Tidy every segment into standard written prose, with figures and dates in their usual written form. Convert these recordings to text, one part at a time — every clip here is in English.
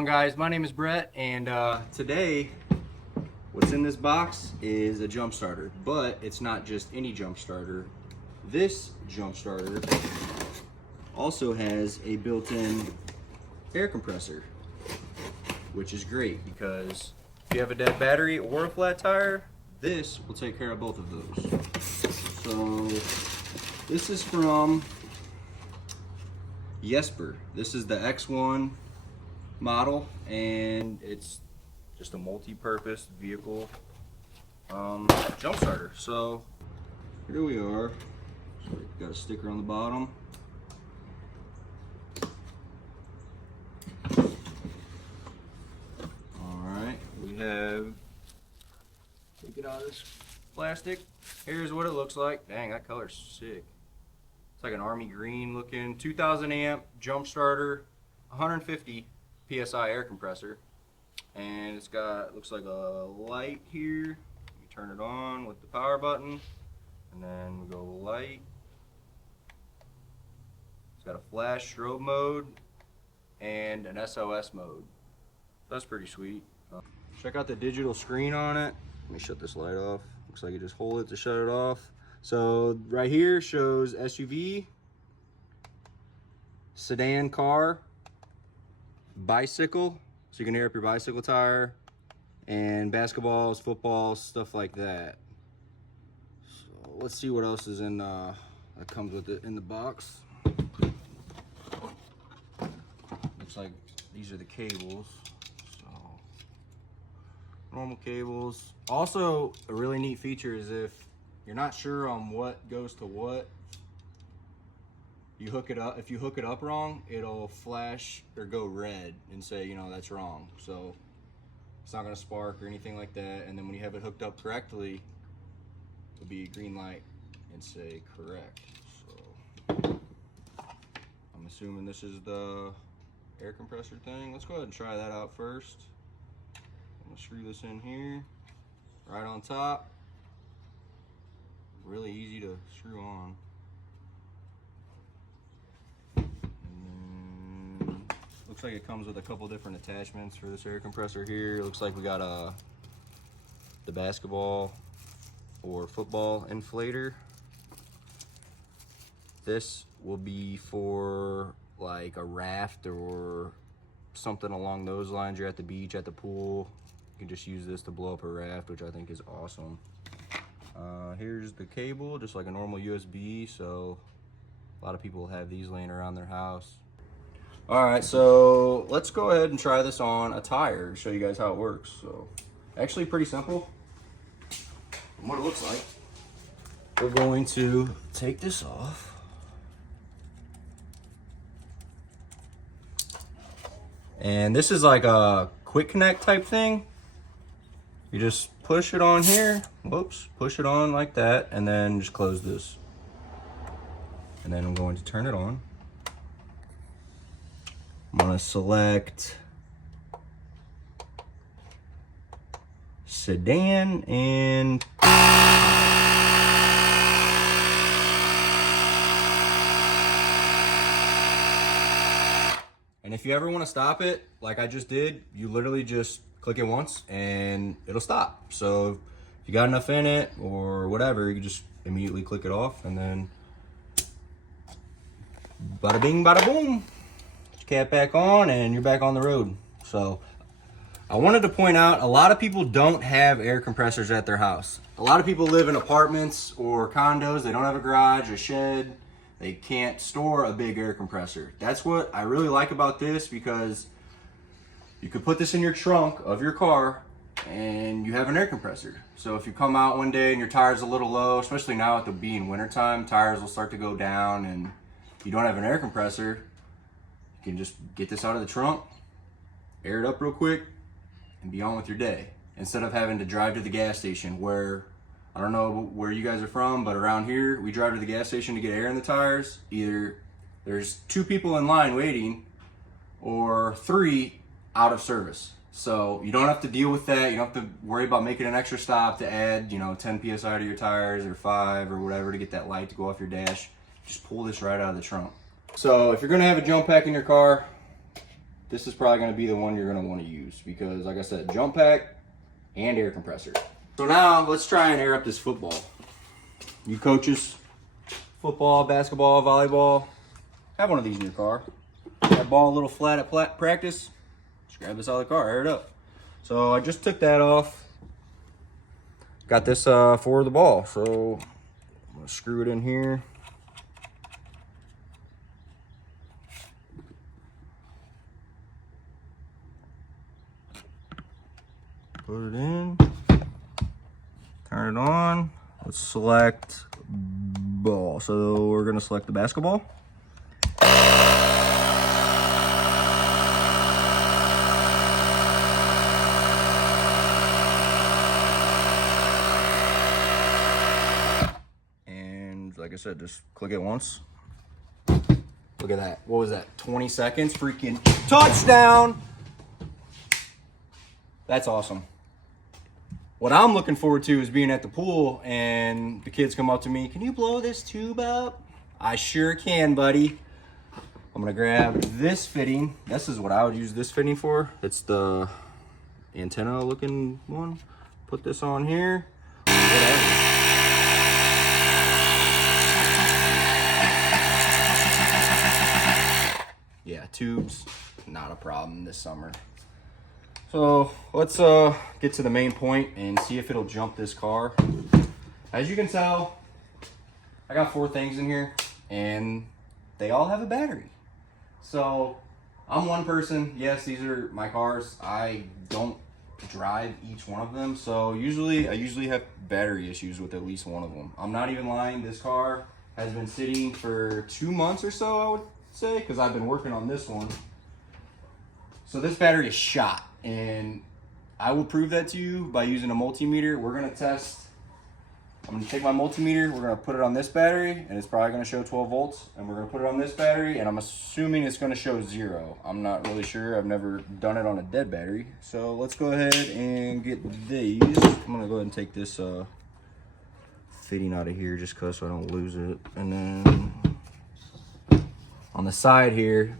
on, guys? My name is Brett, and today what's in this box is a jump starter, but it's not just any jump starter. This jump starter also has a built-in air compressor, which is great because if you have a dead battery or a flat tire, this will take care of both of those. So this is from Yesper. This is the X1 model, and it's just a multi-purpose vehicle jump starter. So here we are. So we've got a sticker on the bottom. Alright, we have, take it out of this plastic. Here's what it looks like. Dang, that color's sick. It's like an army green looking 2000 amp jump starter, 150 PSI air compressor. And it's got, looks like a light here. You turn it on with the power button, and then we go light. It's got a flash strobe mode and an SOS mode. That's pretty sweet. Check out the digital screen on it. Let me shut this light off. Looks like you just hold it to shut it off. So right here shows SUV, sedan car, bicycle, so you can air up your bicycle tire, and basketballs, footballs, stuff like that. So let's see what else is in that comes with it in the box. Looks like these are the cables. So normal cables. Also, a really neat feature is if you're not sure on what goes to what, you hook it up. If you hook it up wrong, it'll flash or go red and say, you know, that's wrong. So it's not gonna spark or anything like that. And then when you have it hooked up correctly, it'll be a green light and say correct. So I'm assuming this is the air compressor thing. Let's go ahead and try that out first. I'm gonna screw this in here, right on top. Really easy to screw on. And then, looks like it comes with a couple different attachments for this air compressor here. Looks like we got the basketball or football inflator. This will be for like a raft or something along those lines. You're at the beach, at the pool. You can just use this to blow up a raft, which I think is awesome. Here's the cable, just like a normal USB, so a lot of people have these laying around their house. All right, so let's go ahead and try this on a tire to show you guys how it works. So actually pretty simple from what it looks like. We're going to take this off. And this is like a quick connect type thing. You just push it on here, whoops, push it on like that, and then just close this. And then I'm going to turn it on. I'm gonna select sedan and if you ever want to stop it, like I just did, you literally just click it once and it'll stop. So if you got enough in it or whatever, you can just immediately click it off, and then bada bing, bada boom. Cap back on and you're back on the road. So I wanted to point out, a lot of people don't have air compressors at their house. A lot of people live in apartments or condos. They don't have a garage, a shed. They can't store a big air compressor. That's what I really like about this, because you could put this in your trunk of your car and you have an air compressor. So if you come out one day and your tire's a little low, especially now with it being wintertime, tires will start to go down, and you don't have an air compressor, you can just get this out of the trunk, air it up real quick, and be on with your day. Instead of having to drive to the gas station, where, I don't know where you guys are from, but around here, we drive to the gas station to get air in the tires. Either there's 2 people in line waiting, or 3 out of service. So you don't have to deal with that. You don't have to worry about making an extra stop to add, 10 PSI to your tires, or 5 or whatever, to get that light to go off your dash. Just pull this right out of the trunk. So if you're gonna have a jump pack in your car, this is probably going to be the one you're going to want to use because, like I said, jump pack and air compressor. So now let's try and air up this football. You coaches, football, basketball, volleyball, have one of these in your car. That ball a little flat at practice, just grab this out of the car, air it up. So I just took that off. Got this for the ball, so I'm gonna screw it in here. Put it in, turn it on. Let's select ball. So we're gonna select the basketball. And like I said, just click it once. Look at that. What was that? 20 seconds? Freaking touchdown! That's awesome. What I'm looking forward to is being at the pool and the kids come up to me, can you blow this tube up? I sure can, buddy. I'm gonna grab this fitting. This is what I would use this fitting for. It's the antenna looking one. Put this on here. Yeah, tubes, not a problem this summer. So let's get to the main point and see if it'll jump this car. As you can tell, I got 4 things in here and they all have a battery. So I'm one person. Yes, these are my cars. I don't drive each one of them. So I usually have battery issues with at least one of them. I'm not even lying. This car has been sitting for 2 months or so, I would say, because I've been working on this one. So this battery is shot, and I will prove that to you by using a multimeter. We're gonna test. I'm gonna take my multimeter, we're gonna put it on this battery, and it's probably gonna show 12 volts, and we're gonna put it on this battery, and I'm assuming it's gonna show 0. I'm not really sure, I've never done it on a dead battery. So let's go ahead and get these. I'm gonna go ahead and take this fitting out of here just cause so I don't lose it. And then on the side here,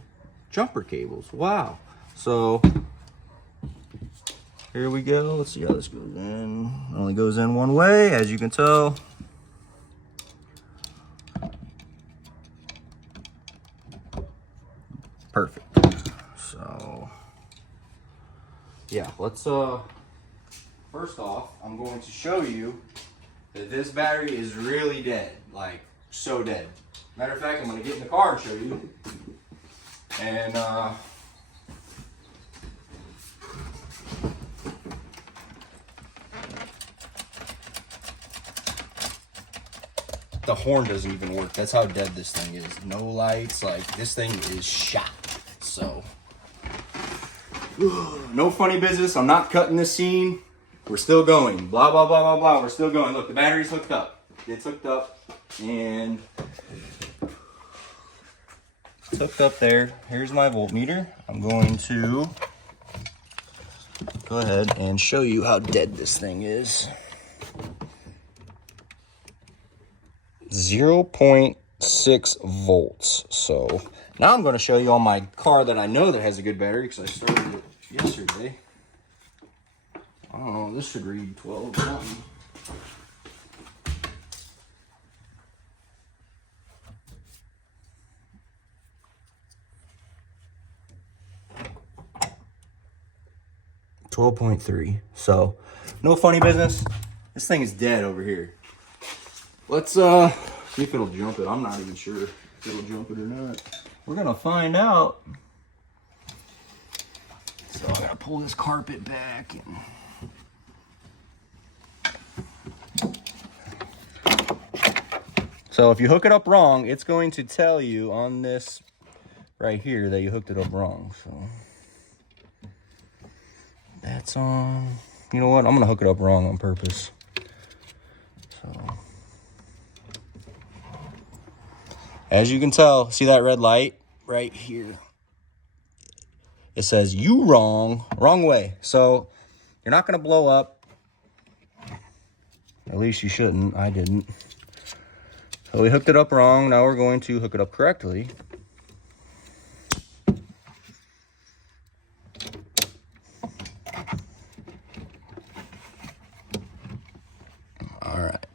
jumper cables, wow. So here we go. Let's see how this goes in. It only goes in one way, as you can tell. Perfect. So yeah, let's first off, I'm going to show you that this battery is really dead, like so dead. Matter of fact, I'm gonna get in the car and show you. And the horn doesn't even work. That's how dead this thing is. No lights, like this thing is shot. So no funny business. I'm not cutting this scene. We're still going. Blah, blah, blah, blah, blah. We're still going. Look, the battery's hooked up. It's hooked up. And it's hooked up there. Here's my voltmeter. I'm going to go ahead and show you how dead this thing is. 0.6 volts. So now I'm going to show you on my car that I know that has a good battery because I started it yesterday. I don't know, this should read 12 or something. .3. So no funny business. This thing is dead over here. Let's see if it'll jump it. I'm not even sure if it'll jump it or not. We're gonna find out. So I gotta pull this carpet back and so if you hook it up wrong, it's going to tell you on this right here that you hooked it up wrong. So that's on. You know what? I'm gonna hook it up wrong on purpose. So as you can tell, see that red light right here? It says you wrong way. So you're not gonna blow up. At least you shouldn't. I didn't. So we hooked it up wrong. Now we're going to hook it up correctly.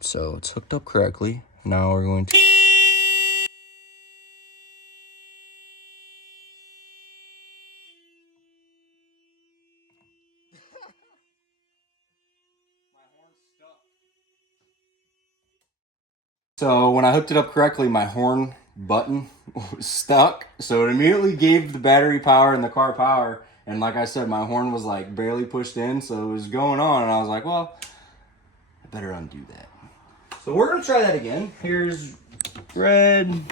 So it's hooked up correctly. Now we're going to... So when I hooked it up correctly, my horn button was stuck. So it immediately gave the battery power and the car power. And like I said, my horn was like barely pushed in, so it was going on. And I was like, well, I better undo that. So we're gonna try that again. Here's red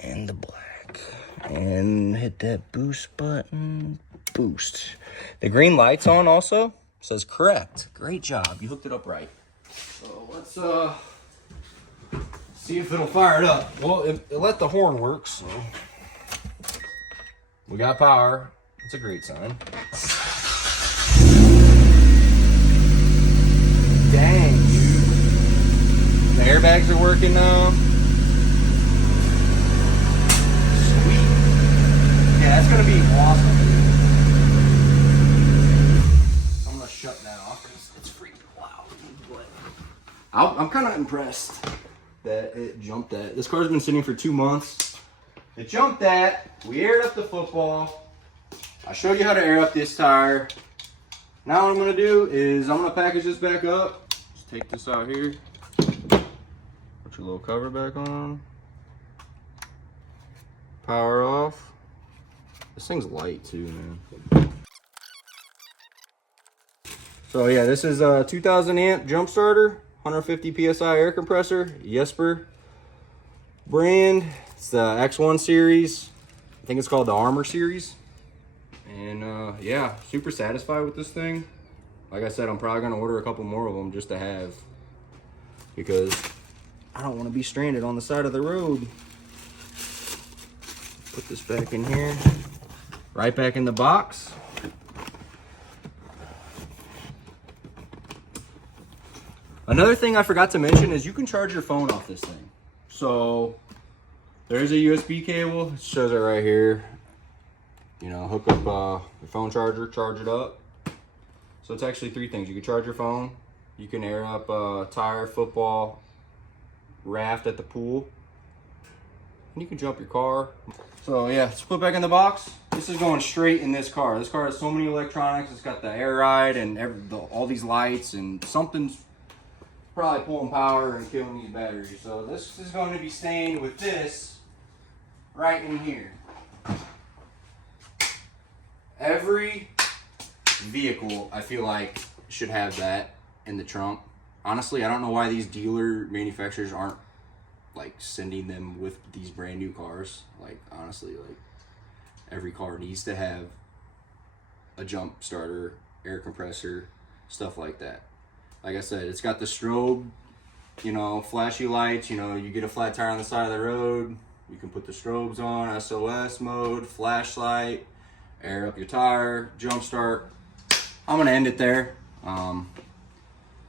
and the black. And hit that boost button, boost. The green light's on also, says correct. Great job, you hooked it up right. So let's see if it'll fire it up. Well, it let the horn work, so we got power. It's a great sign. Dang, dude. The airbags are working now. Sweet. Yeah, that's gonna be awesome. I'm gonna shut that off because it's freaking loud. But I'm kind of impressed that it jumped that. This car's been sitting for 2 months. It jumped that. We aired up the football. I showed you how to air up this tire. Now what I'm gonna do is I'm gonna package this back up. Just take this out here. Put your little cover back on. Power off. This thing's light too, man. So yeah, this is a 2000 amp jump starter, 150 PSI air compressor, Yesper brand. It's the X1 series. I think it's called the Armor series. And yeah, super satisfied with this thing. Like I said, I'm probably gonna order a couple more of them just to have, because I don't want to be stranded on the side of the road. Put this back in here, right back in the box. Another thing I forgot to mention is you can charge your phone off this thing. So there's a USB cable, it shows it right here. You know, hook up your phone charger, charge it up. So it's actually 3 things. You can charge your phone, you can air up a tire, football, raft at the pool, and you can jump your car. So yeah, let's put it back in the box. This is going straight in this car. This car has so many electronics. It's got the air ride and all these lights, and something's probably pulling power and killing these batteries. So this is going to be staying with this right in here. Every vehicle, I feel like, should have that in the trunk. Honestly, I don't know why these dealer manufacturers aren't like sending them with these brand new cars. Like, honestly, like every car needs to have a jump starter, air compressor, stuff like that. Like I said, it's got the strobe, you know, flashy lights. You know, you get a flat tire on the side of the road, you can put the strobes on, SOS mode, flashlight, air up your tire, jump start. I'm gonna end it there.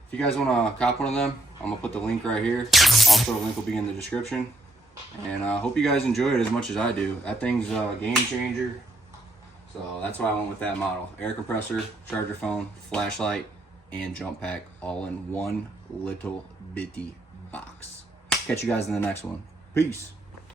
If you guys wanna cop one of them, I'm gonna put the link right here. Also, the link will be in the description. And I hope you guys enjoy it as much as I do. That thing's a game changer. So that's why I went with that model. Air compressor, charger phone, flashlight, and jump pack all in one little bitty box. Catch you guys in the next one. Peace.